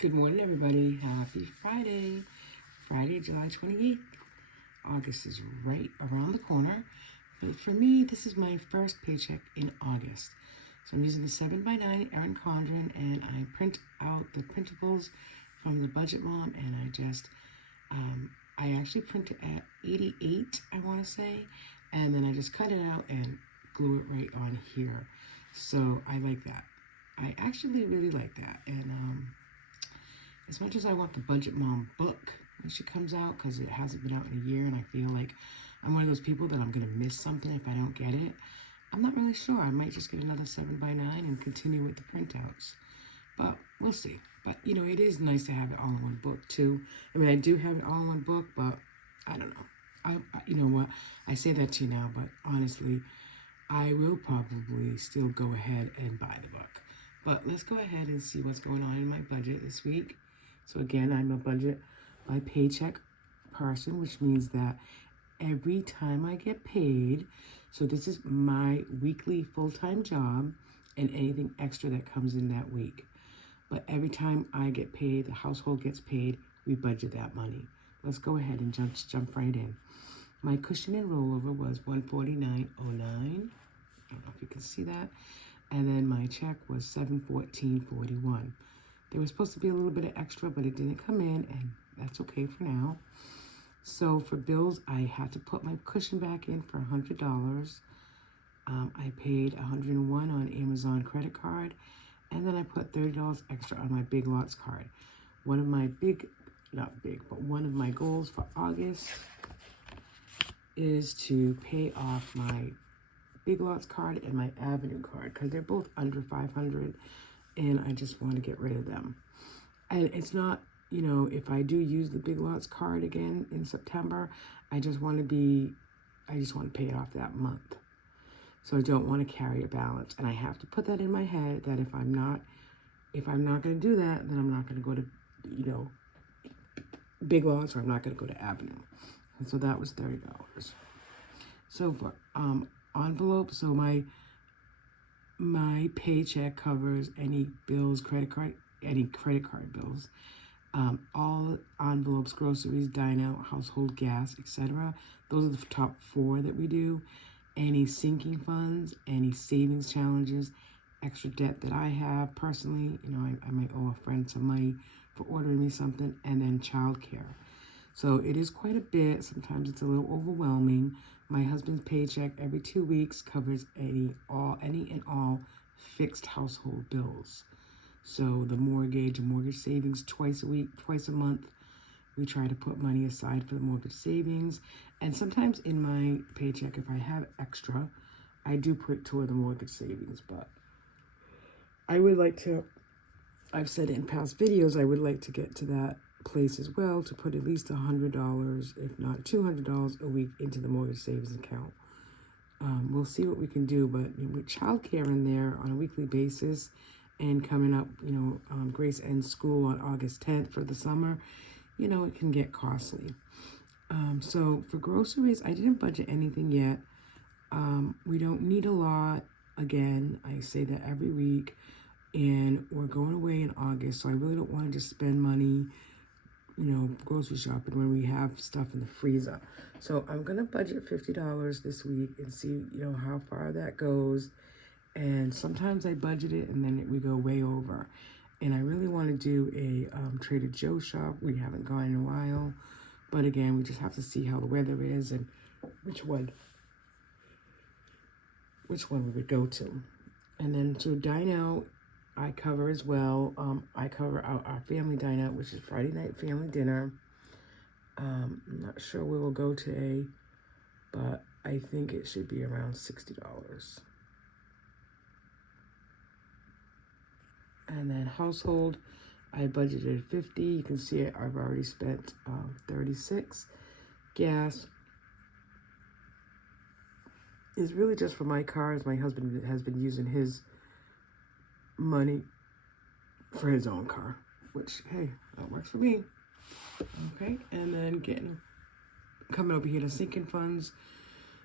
Good morning, everybody. Happy Friday. Friday, July 28th. August is right around the corner. But for me, this is my first paycheck in August. So I'm using the 7x9 Erin Condren, and I print out the printables from the Budget Mom, and I actually print it at 88, I want to say, and then I just cut it out and glue it right on here. So I like that. I actually really like that. And as much as I want the Budget Mom book when she comes out, because it hasn't been out in a year, and I feel like I'm one of those people that I'm going to miss something if I don't get it, I'm not really sure. I might just get another 7x9 and continue with the printouts. But we'll see. But, it is nice to have it all in one book, too. I mean, I do have it all in one book, but I don't know. You know what? I say that to you now, but honestly, I will probably still go ahead and buy the book. But let's go ahead and see what's going on in my budget this week. So again, I'm a budget by paycheck person, which means that every time I get paid, so this is my weekly full-time job and anything extra that comes in that week. But every time I get paid, the household gets paid, we budget that money. Let's go ahead and jump right in. My cushion and rollover was $149.09. I don't know if you can see that. And then my check was $714.41. There was supposed to be a little bit of extra, but it didn't come in, and that's okay for now. So for bills, I had to put my cushion back in for $100. I paid $101 on Amazon credit card, and then I put $30 extra on my Big Lots card. One of my one of my goals for August is to pay off my Big Lots card and my Avenue card, because they're both under $500, and I just want to get rid of them. And it's not, if I do use the Big Lots card again in September, I just want to pay it off that month. So I don't want to carry a balance. And I have to put that in my head that if I'm not going to do that, then I'm not going to go to, Big Lots, or I'm not going to go to Avenue. And so that was $30. So for envelope, so my paycheck covers any bills, any credit card bills, all envelopes, groceries, dine out, household gas, etc. Those are the top 4 that we do. Any sinking funds, any savings challenges, extra debt that I have personally, I might owe a friend some money for ordering me something, and then childcare. So it is quite a bit. Sometimes it's a little overwhelming. My husband's paycheck every 2 weeks covers any and all fixed household bills. So the mortgage and mortgage savings twice a week, twice a month. We try to put money aside for the mortgage savings. And sometimes in my paycheck, if I have extra, I do put toward the mortgage savings. But I would like to, I've said it in past videos, I would like to get to that place as well, to put at least $100, if not $200 a week into the mortgage savings account. We'll see what we can do, but with childcare in there on a weekly basis, and coming up, Grace ends school on August 10th for the summer, it can get costly. So for groceries, I didn't budget anything yet. We don't need a lot. Again, I say that every week, and we're going away in August, so I really don't want to just spend money grocery shopping when we have stuff in the freezer. So I'm going to budget $50 this week and see, how far that goes. And sometimes I budget it and then we go way over. And I really want to do a Trader Joe's shop. We haven't gone in a while. But again, we just have to see how the weather is and which one we would go to. And then to dine out, I cover as well. I cover our family dine out, which is Friday night family dinner. I'm not sure where we'll go today, but I think it should be around $60. And then household, I budgeted $50. You can see it, I've already spent $36. Gas is really just for my car, as my husband has been using his money for his own car, which, hey, that works for me. Okay, and then coming over here to sinking funds.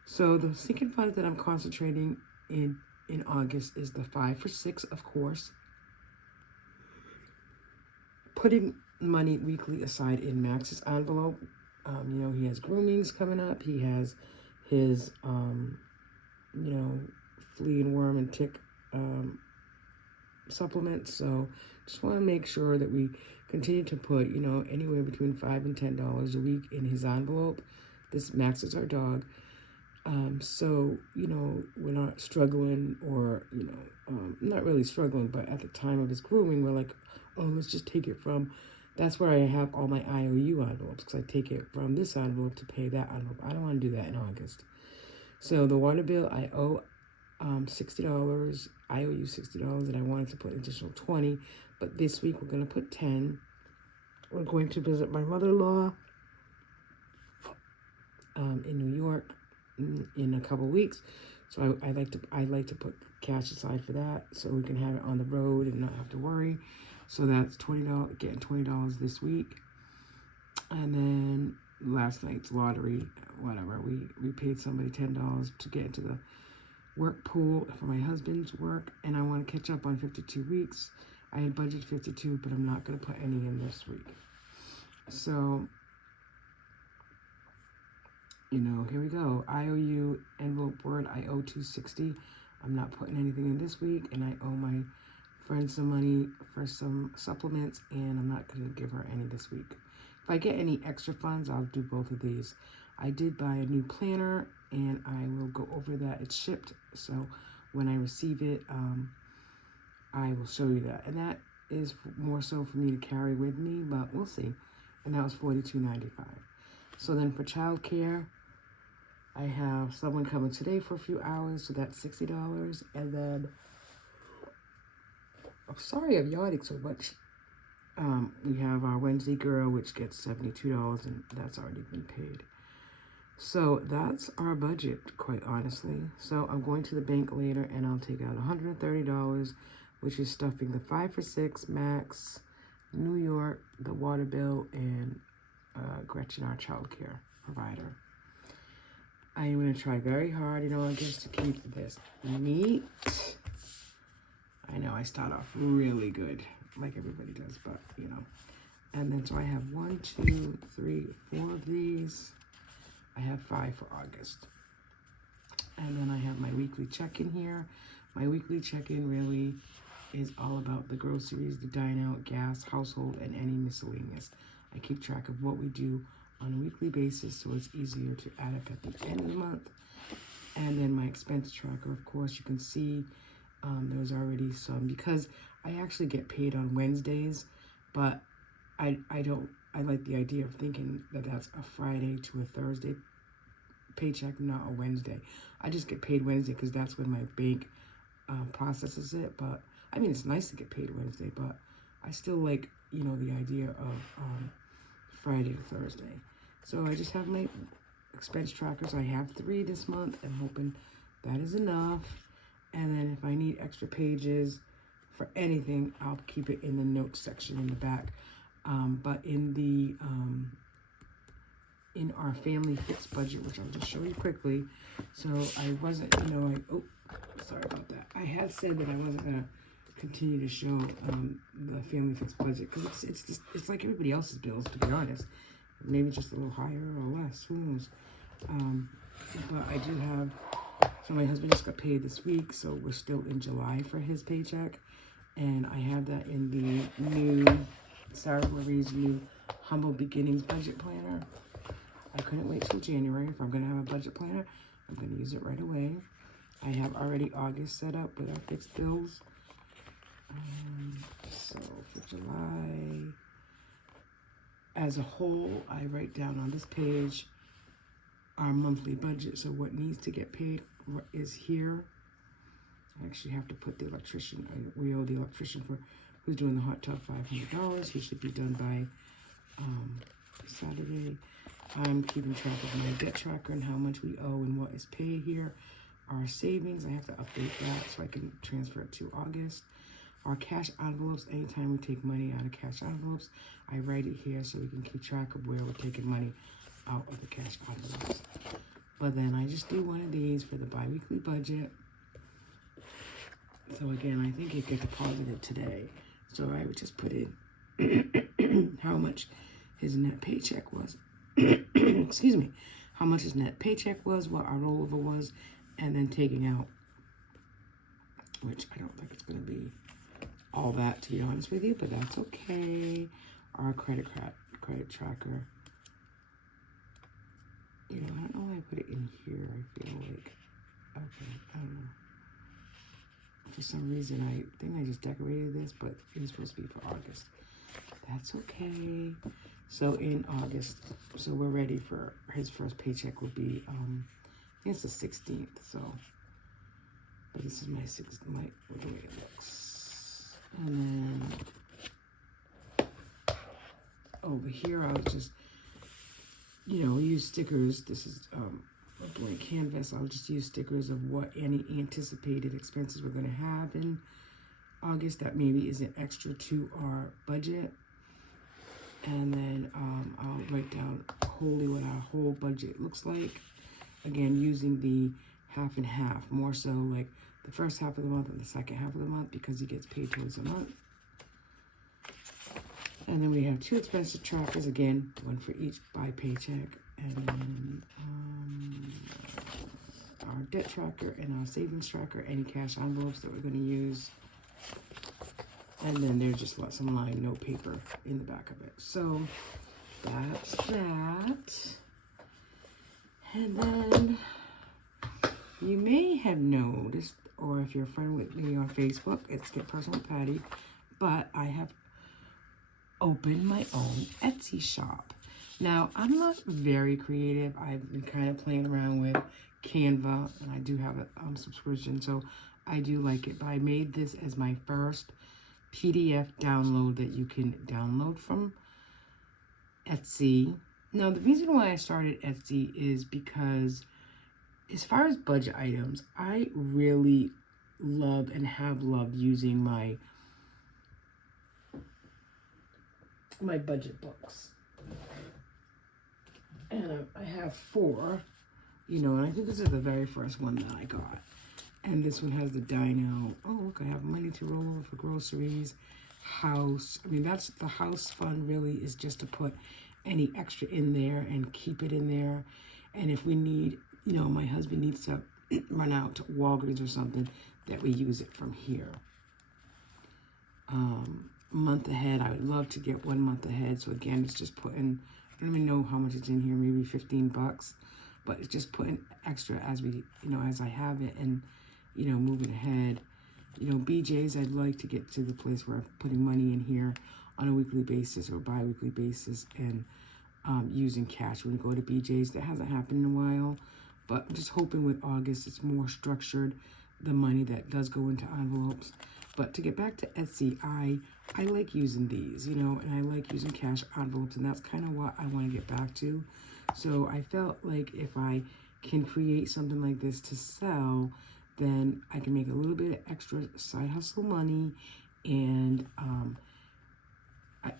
So the sinking funds that I'm concentrating in August is the 5 for 6, of course, putting money weekly aside in Max's envelope. He has groomings coming up. He has his, flea and worm and tick supplements. So just want to make sure that we continue to put, anywhere between $5 and $10 a week in his envelope. This Max is our dog. So, we're not struggling or, not really struggling, but at the time of his grooming, we're like, oh, let's just take it from, that's where I have all my IOU envelopes, because I take it from this envelope to pay that envelope. I don't want to do that in August. So the water bill, I owe $60. I owe you $60, and I wanted to put an additional $20, but this week we're going to put $10. We're going to visit my mother-in-law in New York in a couple weeks, so I like to put cash aside for that, so we can have it on the road and not have to worry. So that's $20, getting $20 this week. And then last night's lottery, whatever, we paid somebody $10 to get into the work pool for my husband's work, and I want to catch up on 52 weeks. I had budgeted 52, but I'm not going to put any in this week. So, here we go. IOU envelope word, I owe $260. I'm not putting anything in this week, and I owe my friend some money for some supplements, and I'm not going to give her any this week. If I get any extra funds, I'll do both of these. I did buy a new planner, and I will go over that. It's shipped, so when I receive it, I will show you that. And that is more so for me to carry with me, but we'll see. And that was $42.95. So then for childcare, I have someone coming today for a few hours, so that's $60. And then, I'm sorry I'm yawning so much. We have our Wednesday girl, which gets $72, and that's already been paid. So that's our budget, quite honestly. So I'm going to the bank later, and I'll take out $130, which is stuffing the 5 for 6, Max, New York, the water bill, and Gretchen, our childcare provider. I am going to try very hard, just to keep this neat. I know I start off really good, like everybody does, but, And then, so I have 1, 2, 3, 4 of these. I have 5 for August. And then I have my weekly check-in here. My weekly check-in really is all about the groceries, the dine out, gas, household, and any miscellaneous. I keep track of what we do on a weekly basis, so it's easier to add up at the end of the month. And then my expense tracker, of course, you can see there's already some, because I actually get paid on Wednesdays, but I like the idea of thinking that that's a Friday to a Thursday paycheck, not a Wednesday. I just get paid Wednesday because that's when my bank processes it. But I mean, it's nice to get paid Wednesday, but I still like, the idea of Friday to Thursday. So I just have my expense trackers. I have 3 this month. I'm hoping that is enough. And then if I need extra pages for anything, I'll keep it in the notes section in the back. But in the in our family fix budget, which I'll just show you quickly. So I wasn't, sorry about that. I had said that I wasn't gonna continue to show the family fix budget because it's like everybody else's bills, to be honest. Maybe just a little higher or less, who knows? But I do have. So my husband just got paid this week, so we're still in July for his paycheck, and I have that in the new Sarah Marie's new Humble Beginnings budget planner. I couldn't wait till January. If I'm going to have a budget planner, I'm going to use it right away. I have already August set up with our fixed bills. So for July, as a whole, I write down on this page our monthly budget. So what needs to get paid is here. I actually have to put the electrician. We owe the electrician for who's doing the hot tub $500. He should be done by Saturday. I'm keeping track of my debt tracker and how much we owe and what is paid here. Our savings, I have to update that so I can transfer it to August. Our cash envelopes, anytime we take money out of cash envelopes, I write it here so we can keep track of where we're taking money out of the cash envelopes. But then I just do one of these for the bi-weekly budget. So again, I think it gets deposited today. So I would just put in how much his net paycheck was. Excuse me. How much his net paycheck was, what our rollover was, and then taking out, which I don't think it's going to be all that, to be honest with you, but that's okay. Our credit tracker. You know, I don't know why I put it in here. I feel like, okay, I don't know. For some reason, I think I just decorated this, but it was supposed to be for August. That's okay. So in August, so we're ready for his first paycheck will be, I think it's the 16th, so, but this is my the way it looks. And then over here, I'll just, you know, use stickers. This is a blank canvas. I'll just use stickers of what any anticipated expenses we're going to have in August that maybe isn't extra to our budget. And then I'll write down wholly what our whole budget looks like. Again, using the half and half, more so like the first half of the month and the second half of the month because he gets paid towards the month. And then we have 2 expense trackers, again, one for each by paycheck. And then our debt tracker and our savings tracker, any cash envelopes that we're going to use. And then there's just some line note paper in the back of it. So that's that. And then you may have noticed, or if you're a friend with me on Facebook, it's Get Personal with Patti, but I have opened my own Etsy shop. Now, I'm not very creative. I've been kind of playing around with Canva, and I do have a subscription, so I do like it. But I made this as my first PDF download that you can download from Etsy. Now, the reason why I started Etsy is because as far as budget items, I really love and have loved using my budget books. And I have 4, you know, and I think this is the very first one that I got. And this one has the dino. Oh, look, I have money to roll over for groceries, house. I mean, that's the house fund really is just to put any extra in there and keep it in there. And if we need, you know, my husband needs to run out to Walgreens or something, that we use it from here. Month ahead, I would love to get 1 month ahead. So again, it's just putting, I don't even know how much is in here, maybe $15, but it's just putting extra as we, you know, as I have it and, you know, moving ahead. You know, BJ's, I'd like to get to the place where I'm putting money in here on a weekly basis or bi-weekly basis and using cash when we go to BJ's. That hasn't happened in a while, but I'm just hoping with August it's more structured, the money that does go into envelopes. But to get back to Etsy, I like using these, you know, and I like using cash envelopes, and that's kind of what I want to get back to. So I felt like if I can create something like this to sell, then I can make a little bit of extra side hustle money. And,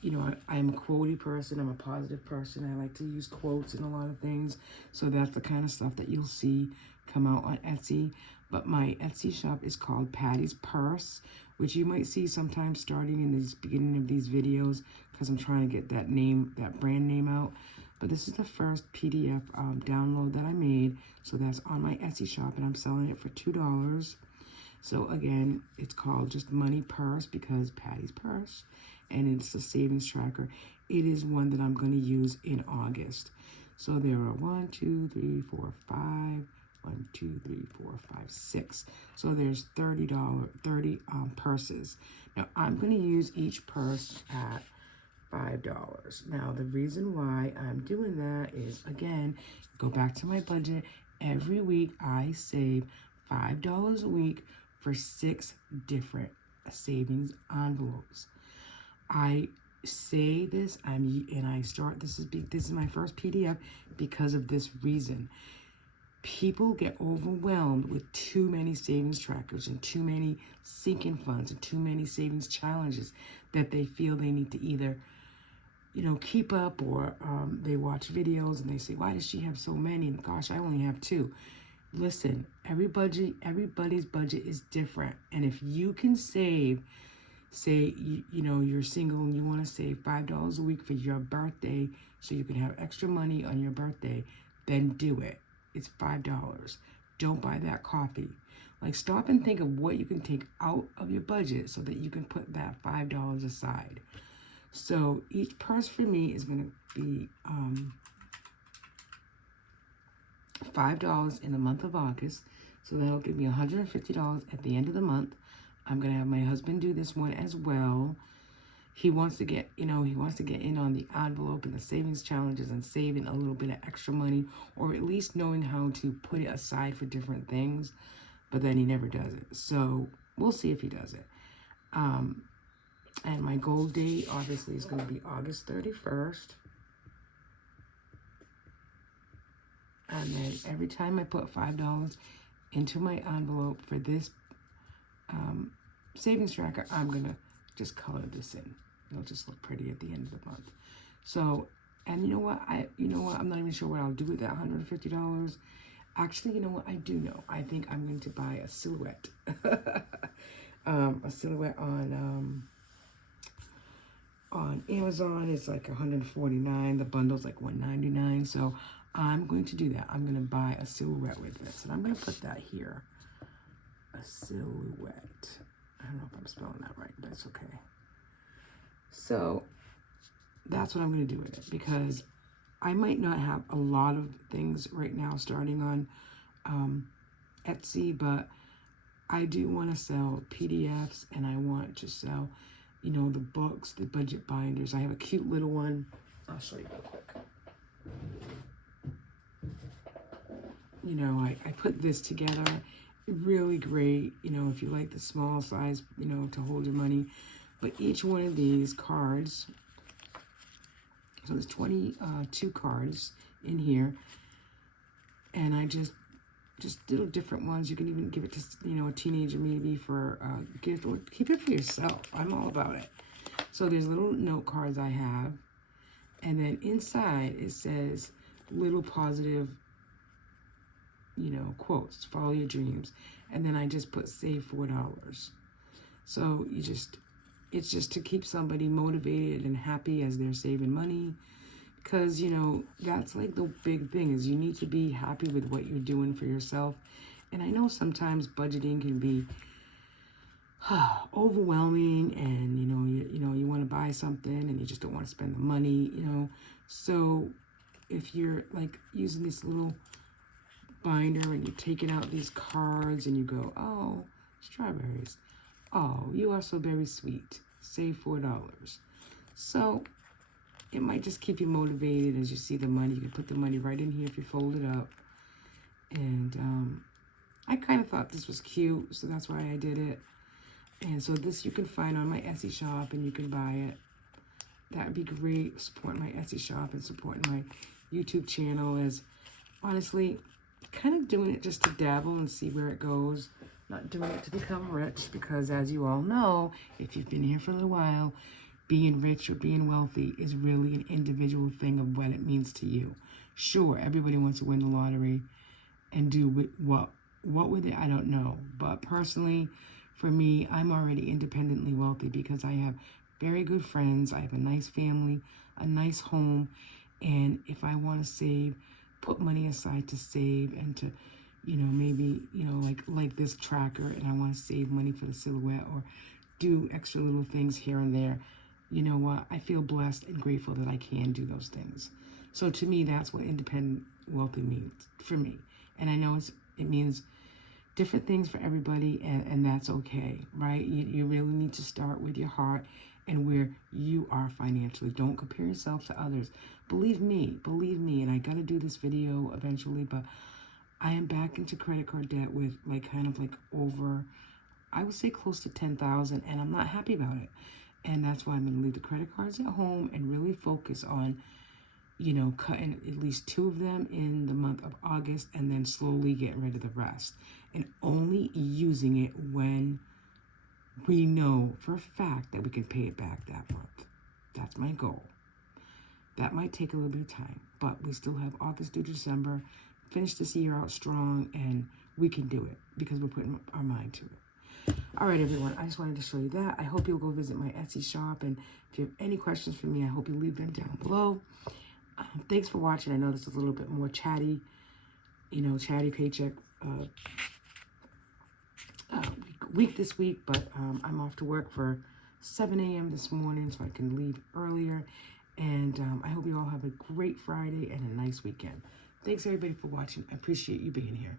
you know, I'm a quotey person. I'm a positive person. I like to use quotes in a lot of things. So that's the kind of stuff that you'll see come out on Etsy. But my Etsy shop is called Patti's Purse, which you might see sometimes starting in the beginning of these videos because I'm trying to get that name, that brand name out. But this is the first PDF download that I made. So that's on my Etsy shop, and I'm selling it for $2. So again, it's called just Money Purse because Patti's Purse, and it's a savings tracker. It is one that I'm going to use in August. So there are 1, 2, 3, 4, 5. 1, 2, 3, 4, 5, 6. So there's $30 purses. Now I'm going to use each purse at $5. Now the reason why I'm doing that is, again, go back to my budget. Every week I save $5 a week for 6 different savings envelopes. I say this, this is my first PDF because of this reason. People get overwhelmed with too many savings trackers and too many sinking funds and too many savings challenges that they feel they need to either, you know, keep up, or they watch videos and they say, why does she have so many? And gosh, I only have 2. Listen, everybody's budget is different. And if you can save say you're single and you want to save $5 a week for your birthday so you can have extra money on your birthday, then do it. It's $5. Don't buy that coffee. Like, stop and think of what you can take out of your budget so that you can put that $5 aside. So each purse for me is going to be $5 in the month of August. So that'll give me $150 at the end of the month. I'm going to have my husband do this one as well. He wants to get, in on the envelope and the savings challenges and saving a little bit of extra money, or at least knowing how to put it aside for different things, but then he never does it. So we'll see if he does it. And my goal date, obviously, is going to be August 31st. And then every time I put $5 into my envelope for this savings tracker, I'm going to just color this in. It'll just look pretty at the end of the month. So, and you know what? I'm not even sure what I'll do with that $150. Actually, you know what? I do know. I think I'm going to buy a silhouette. A silhouette on Amazon. It's like $149. The bundle's like $199. So I'm going to do that. I'm going to buy a silhouette with this. And I'm going to put that here. A silhouette. I don't know if I'm spelling that right, but it's okay. So that's what I'm going to do with it, because I might not have a lot of things right now starting on Etsy, but I do want to sell PDFs, and I want to sell, the books, the budget binders. I have a cute little one. I'll show you real quick. I put this together. Really great, if you like the small size, to hold your money. But each one of these cards, so there's 22 cards in here, and I just little different ones. You can even give it to, a teenager maybe for a gift, or keep it for yourself. I'm all about it. So there's little note cards I have, and then inside it says little positive, quotes, follow your dreams. And then I just put save $4. So it's just to keep somebody motivated and happy as they're saving money. Because, that's like the big thing, is you need to be happy with what you're doing for yourself. And I know sometimes budgeting can be overwhelming, and, you want to buy something and you just don't want to spend the money, So if you're like using this little binder and you're taking out these cards and you go, oh, strawberries. Oh, you are so very sweet. Save $4. So it might just keep you motivated as you see the money. You can put the money right in here if you fold it up. And I kind of thought this was cute, so that's why I did it. And so this you can find on my Etsy shop, and you can buy it. That would be great. Supporting my Etsy shop and supporting my YouTube channel is honestly kind of doing it just to dabble and see where it goes. Not doing it to become rich, because as you all know, if you've been here for a little while, being rich or being wealthy is really an individual thing of what it means to you. Sure, everybody wants to win the lottery and do what with it, I don't know. But personally, for me, I'm already independently wealthy because I have very good friends. I have a nice family, a nice home. And if I want to save, put money aside to save and to, maybe, like this tracker, and I want to save money for the silhouette or do extra little things here and there, you know what? I feel blessed and grateful that I can do those things. So to me, that's what independent wealthy means for me. And I know it means different things for everybody, and that's okay, right? You really need to start with your heart and where you are financially. Don't compare yourself to others. Believe me, and I got to do this video eventually, but I am back into credit card debt with over, I would say close to 10,000, and I'm not happy about it. And that's why I'm going to leave the credit cards at home and really focus on, cutting at least 2 of them in the month of August, and then slowly getting rid of the rest. And only using it when we know for a fact that we can pay it back that month. That's my goal. That might take a little bit of time, but we still have August through December. Finish this year out strong, and we can do it because we're putting our mind to it. All right, everyone. I just wanted to show you that. I hope you'll go visit my Etsy shop. And if you have any questions for me, I hope you leave them down below. Thanks for watching. I know this is a little bit more chatty, chatty paycheck week this week, but I'm off to work for 7 a.m. this morning so I can leave earlier. And I hope you all have a great Friday and a nice weekend. Thanks, everybody, for watching. I appreciate you being here.